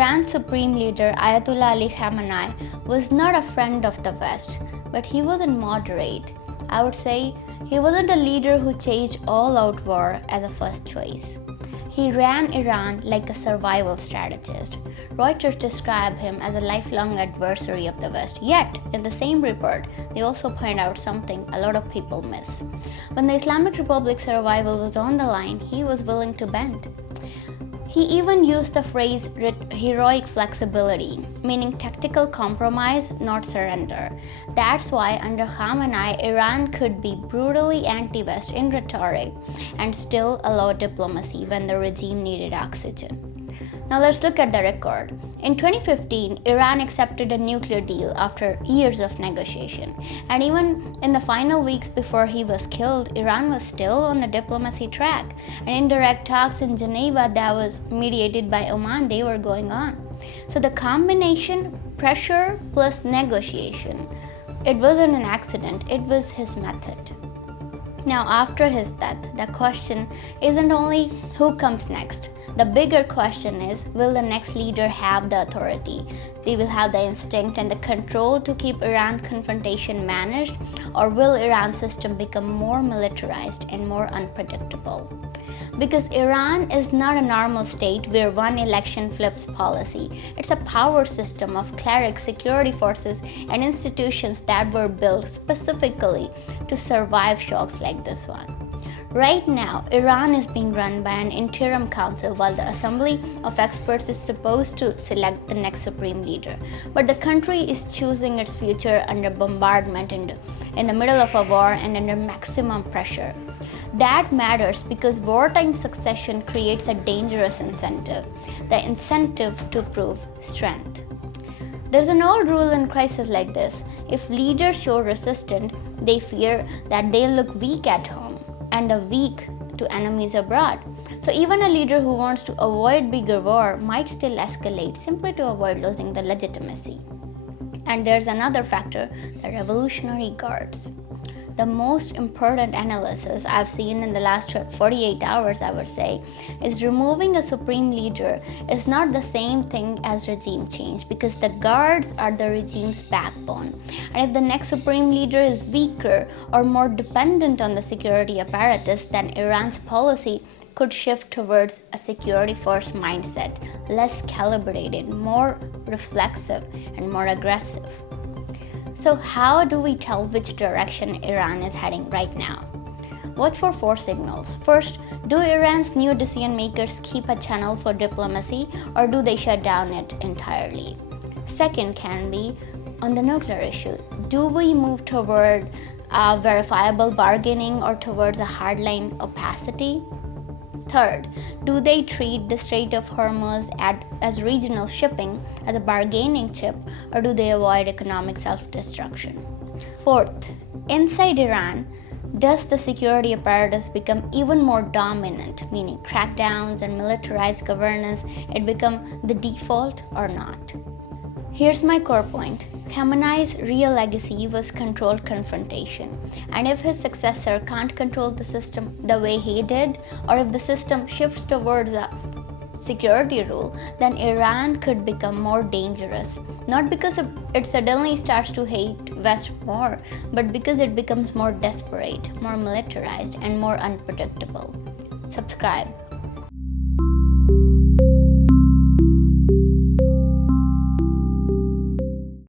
Iran's supreme leader Ayatollah Ali Khamenei was not a friend of the West, but he wasn't moderate. I would say he wasn't a leader who chased all-out war as a first choice. He ran Iran like a survival strategist. Reuters describe him as a lifelong adversary of the West. Yet, in the same report, they also point out something a lot of people miss. When the Islamic Republic's survival was on the line, he was willing to bend. He even used the phrase heroic flexibility, meaning tactical compromise, not surrender. That's why under Khamenei, Iran could be brutally anti-West in rhetoric and still allow diplomacy when the regime needed oxygen. Now let's look at the record. In 2015, Iran accepted a nuclear deal after years of negotiation. And even in the final weeks before he was killed, Iran was still on the diplomacy track. And indirect talks in Geneva that was mediated by Oman, they were going on. So the combination, pressure plus negotiation, it wasn't an accident, it was his method. Now, after his death, the question isn't only who comes next. The bigger question is, will the next leader have the authority? They will have the instinct and the control to keep Iran's confrontation managed, or will Iran's system become more militarized and more unpredictable? Because Iran is not a normal state where one election flips policy. It's a power system of clerics, security forces, and institutions that were built specifically to survive shocks like this one. Right now, Iran is being run by an interim council while the Assembly of Experts is supposed to select the next supreme leader. But the country is choosing its future under bombardment in the middle of a war and under maximum pressure. That matters because wartime succession creates a dangerous incentive, the incentive to prove strength. There's an old rule in crises like this. If leaders show resistance, they fear that they'll look weak at home and weak to enemies abroad. So even a leader who wants to avoid bigger war might still escalate simply to avoid losing the legitimacy. And there's another factor, the Revolutionary Guards. The most important analysis I've seen in the last 48 hours, I would say, is removing a supreme leader is not the same thing as regime change because the guards are the regime's backbone. And if the next supreme leader is weaker or more dependent on the security apparatus, then Iran's policy could shift towards a security-first mindset, less calibrated, more reflexive, and more aggressive. So how do we tell which direction Iran is heading right now? Watch for 4 signals. First, do Iran's new decision makers keep a channel for diplomacy or do they shut down it entirely? Second can be on the nuclear issue. Do we move toward verifiable bargaining or towards a hardline opacity? Third, do they treat the Strait of Hormuz as regional shipping, as a bargaining chip, or do they avoid economic self-destruction? Fourth, inside Iran, does the security apparatus become even more dominant, meaning crackdowns and militarized governance, it become the default or not? Here's my core point. Khamenei's real legacy was controlled confrontation. And if his successor can't control the system the way he did, or if the system shifts towards a security rule, then Iran could become more dangerous. Not because it suddenly starts to hate West more, but because it becomes more desperate, more militarized, and more unpredictable. Subscribe.